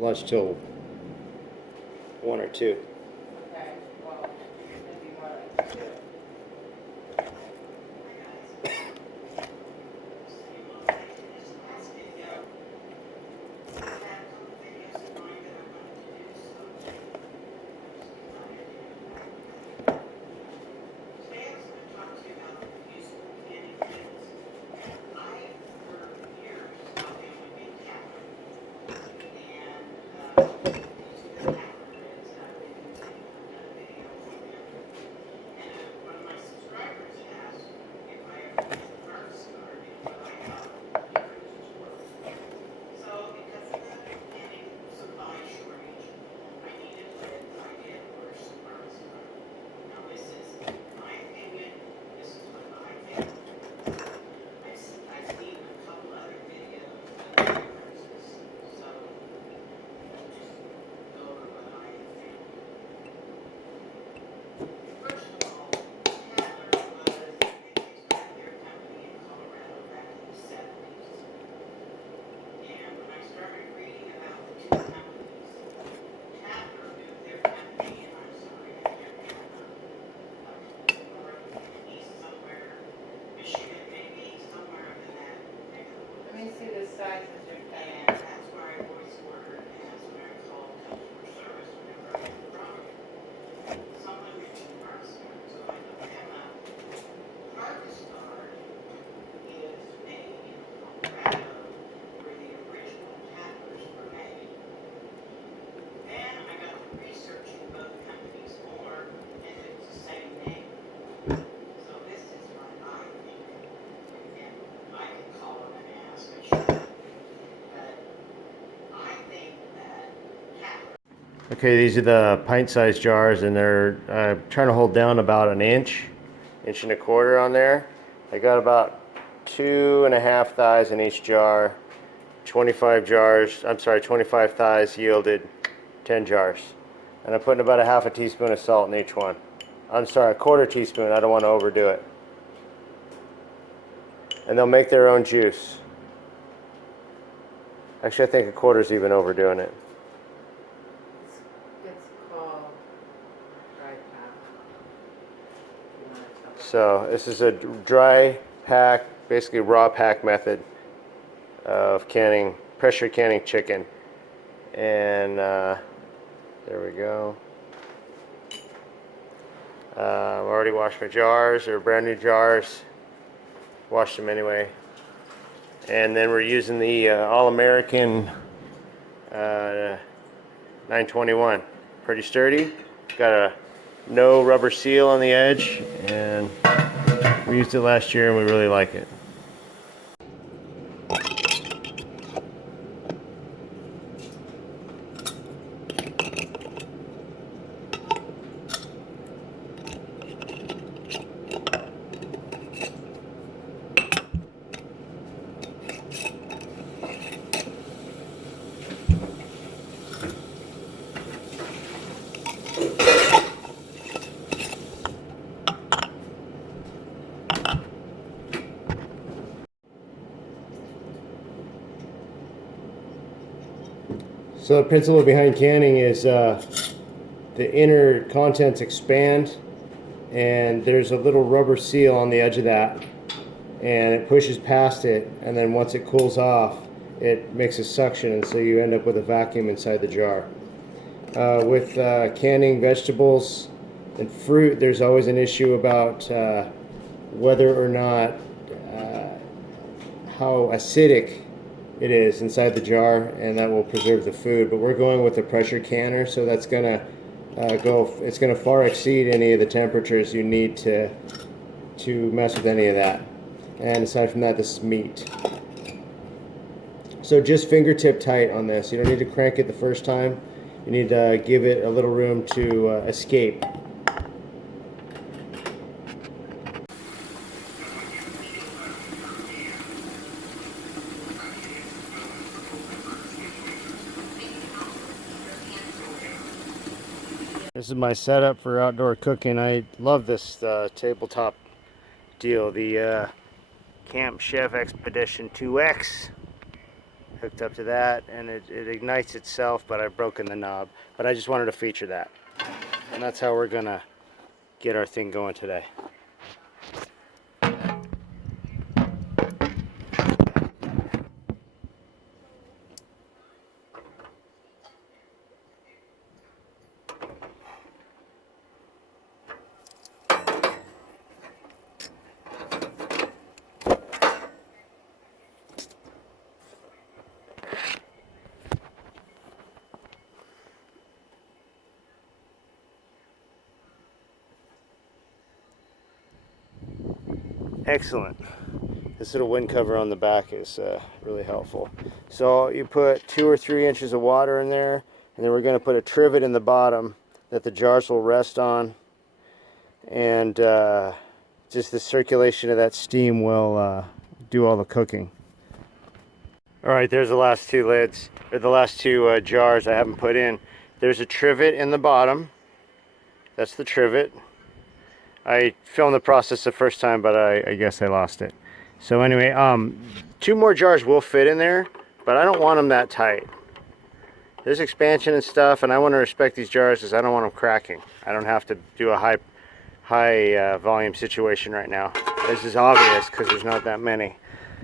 lunch till 1 or 2. Okay, well, maybe more like 2. Let me see the sizes you're cutting. Okay, these are the pint-sized jars, and they're trying to hold down about an inch and a quarter on there. I got about 2.5 thighs in each jar. 25 thighs yielded 10 jars. And I'm putting about a half a teaspoon of salt in each one. I'm sorry, a quarter teaspoon. I don't want to overdo it. And they'll make their own juice. Actually, I think a quarter is even overdoing it. It's called dry pack. So this is a dry pack, basically raw pack method of canning, pressure canning chicken. And there we go. I've already washed my jars. They're brand new jars. Washed them anyway. And then we're using the All-American 921. Pretty sturdy. Got a no rubber seal on the edge, and we used it last year and we really like it. So the principle behind canning is the inner contents expand, and there's a little rubber seal on the edge of that, and it pushes past it, and then once it cools off it makes a suction, and so you end up with a vacuum inside the jar. With canning vegetables and fruit, there's always an issue about whether or not how acidic it is inside the jar, and that will preserve the food. But we're going with the pressure canner, so that's gonna it's gonna far exceed any of the temperatures you need to mess with any of that. And aside from that, this is meat. So just fingertip tight on this. You don't need to crank it the first time. You need to give it a little room to escape. This is my setup for outdoor cooking. I love this tabletop deal, the Camp Chef Expedition 2X. hooked up to that, and it ignites itself, but I've broken the knob. But I just wanted to feature that. And that's how we're gonna get our thing going today. Excellent. This little wind cover on the back is really helpful. So you put 2 or 3 inches of water in there, and then we're going to put a trivet in the bottom that the jars will rest on, and just the circulation of that steam will do all the cooking. All right, there's the last 2 lids, or the last 2 jars I haven't put in. There's a trivet in the bottom. That's the trivet. I filmed the process the first time, but I guess I lost it. So anyway, 2 more jars will fit in there, but I don't want them that tight. There's expansion and stuff, and I want to respect these jars because I don't want them cracking. I don't have to do a high volume situation right now. This is obvious because there's not that many.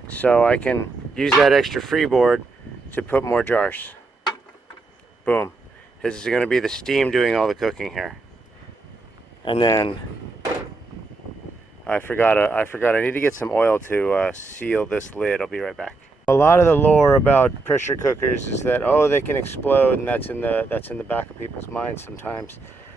So I can use that extra freeboard to put more jars. Boom. This is going to be the steam doing all the cooking here. And then I forgot I need to get some oil to seal this lid. I'll be right back. A lot of the lore about pressure cookers is that, oh, they can explode, and that's in the back of people's minds sometimes.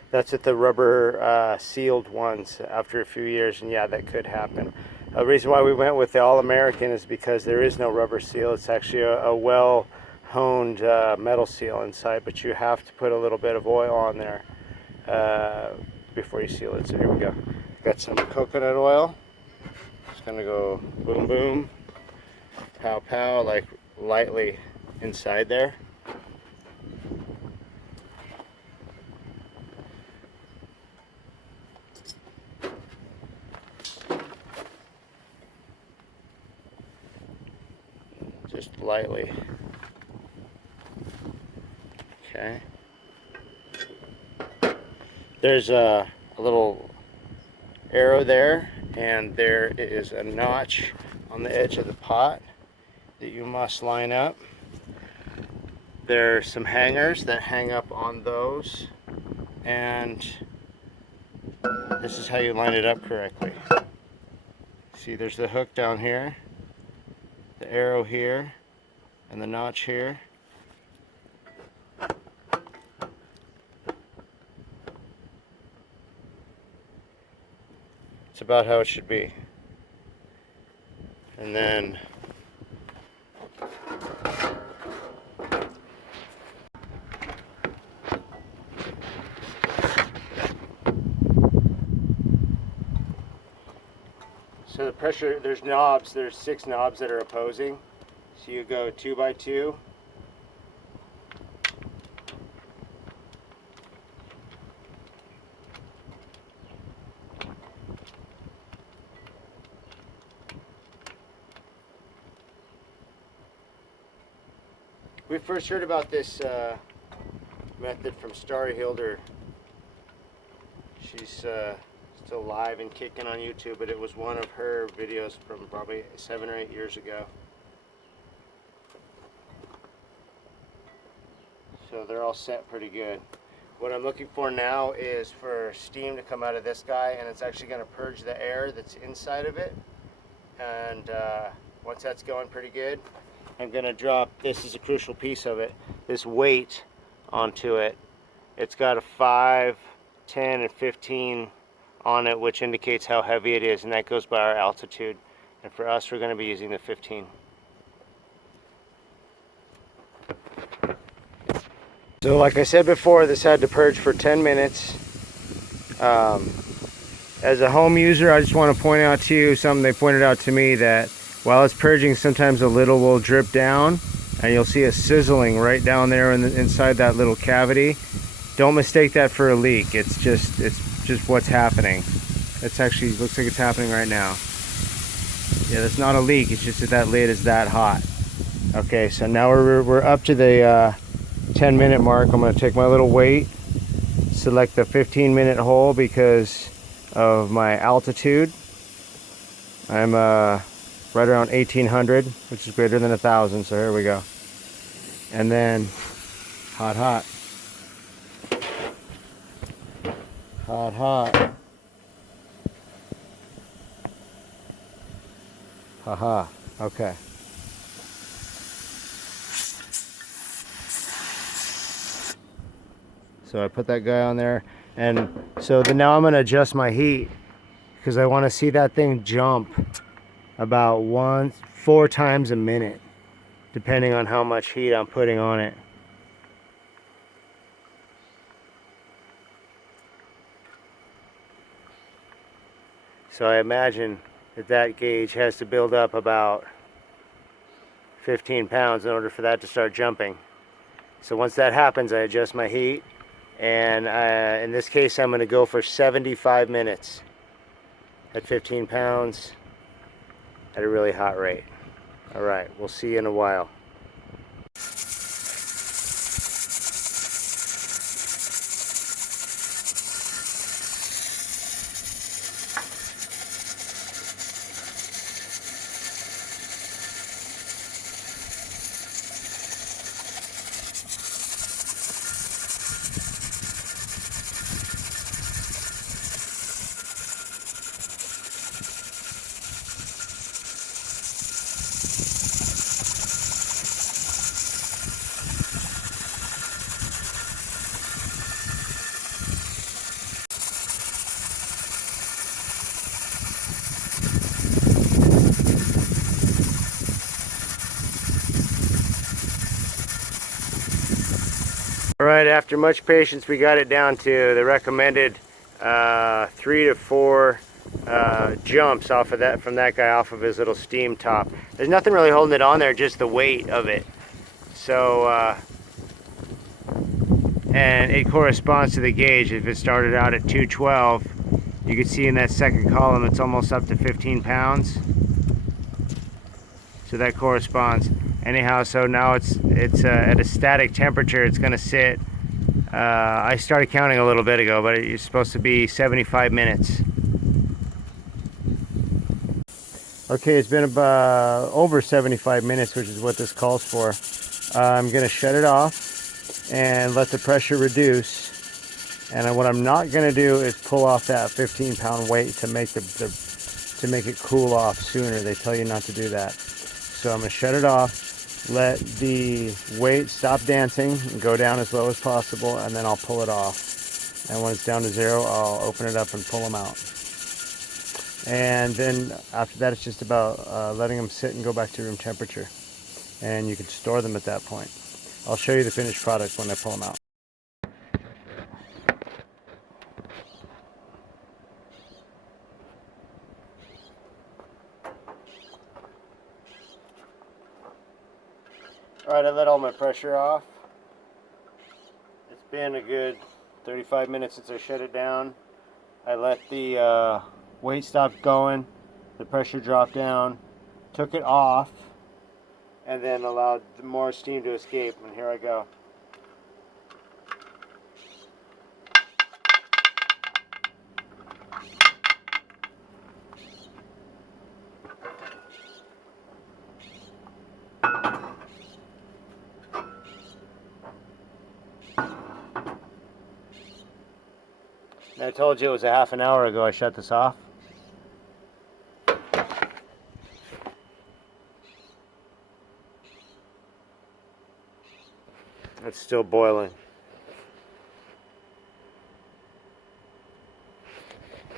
That's at the rubber sealed ones after a few years, and yeah, that could happen. The reason why we went with the All-American is because there is no rubber seal. It's actually a well-honed metal seal inside, but you have to put a little bit of oil on there before you seal it. So here we go. Got some coconut oil. Just gonna go boom boom, pow pow, like lightly inside there. Just lightly. Okay. There's a little arrow there, and there is a notch on the edge of the pot that you must line up. There's some hangers that hang up on those, and this is how you line it up correctly. See, there's the hook down here, the arrow here, and the notch here. It's about how it should be. And then so the pressure, there's knobs, there's 6 knobs that are opposing. So you go 2 by 2. We first heard about this method from Starry Hilder. She's still live and kicking on YouTube, but it was one of her videos from probably 7 or 8 years ago. So they're all set pretty good. What I'm looking for now is for steam to come out of this guy, and it's actually going to purge the air that's inside of it. And once that's going pretty good, I'm going to drop, this is a crucial piece of it, this weight onto it. It's got a 5, 10, and 15 on it, which indicates how heavy it is, and that goes by our altitude. And for us, we're going to be using the 15. So like I said before, this had to purge for 10 minutes. As a home user, I just want to point out to you something they pointed out to me, that while it's purging, sometimes a little will drip down, and you'll see a sizzling right down there inside that little cavity. Don't mistake that for a leak. It's just what's happening. It's actually looks like it's happening right now. Yeah, that's not a leak. It's just that lid is that hot. Okay, so now we're up to the 10-minute mark. I'm going to take my little weight, select the 15-minute hole because of my altitude. I'm right around 1800, which is greater than 1000, so here we go. And then hot, hot. Hot, hot. Haha, okay. So I put that guy on there, and so now I'm gonna adjust my heat because I want to see that thing jump about 4 times a minute, depending on how much heat I'm putting on it. So I imagine that gauge has to build up about 15 pounds in order for that to start jumping. So once that happens, I adjust my heat, and in this case I'm going to go for 75 minutes at 15 pounds at a really hot rate. Alright, we'll see you in a while. Alright, after much patience we got it down to the recommended 3 to 4 jumps off of that, from that guy, off of his little steam top. There's nothing really holding it on there, just the weight of it. So and it corresponds to the gauge. If it started out at 212, you can see in that second column it's almost up to 15 pounds. So that corresponds. Anyhow, so now it's at a static temperature. It's going to sit. I started counting a little bit ago, but it's supposed to be 75 minutes. Okay, it's been about over 75 minutes, which is what this calls for. I'm going to shut it off and let the pressure reduce. And what I'm not going to do is pull off that 15-pound weight to make to make it cool off sooner. They tell you not to do that. So I'm going to shut it off, let the weight stop dancing and go down as low as possible, and then I'll pull it off. And when it's down to 0, I'll open it up and pull them out. And then after that, it's just about letting them sit and go back to room temperature. And you can store them at that point. I'll show you the finished product when I pull them out. Alright, I let all my pressure off. It's been a good 35 minutes since I shut it down. I let the weight stop going, the pressure dropped down, took it off, and then allowed more steam to escape, and here I go. And I told you it was a half an hour ago I shut this off. It's still boiling.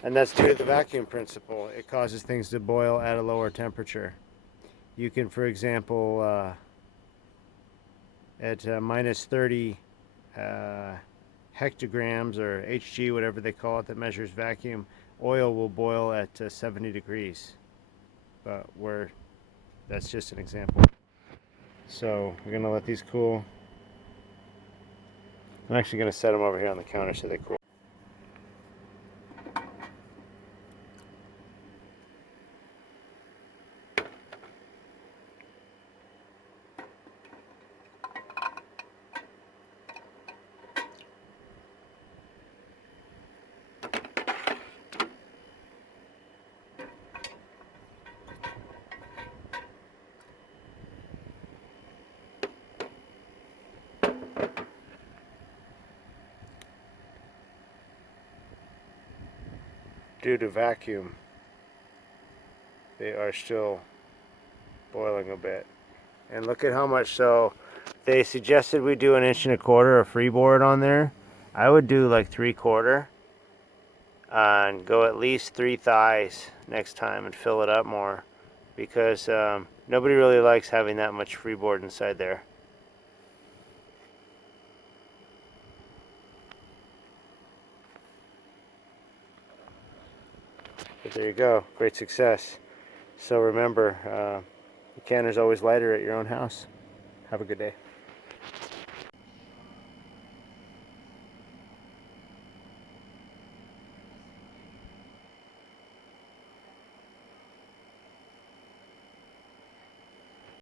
And that's due to the vacuum principle. It causes things to boil at a lower temperature. You can, for example, at minus 30 hectograms, or Hg, whatever they call it, that measures vacuum, oil will boil at 70 degrees. But that's just an example. So we're going to let these cool. I'm actually going to set them over here on the counter so they cool. due to vacuum, they are still boiling a bit. And look at how much. So they suggested we do 1.25 inch of freeboard on there. I would do like 3/4 and go at least 3 thighs next time and fill it up more, because nobody really likes having that much freeboard inside there. But there you go, great success. So remember, the canner's always lighter at your own house. Have a good day.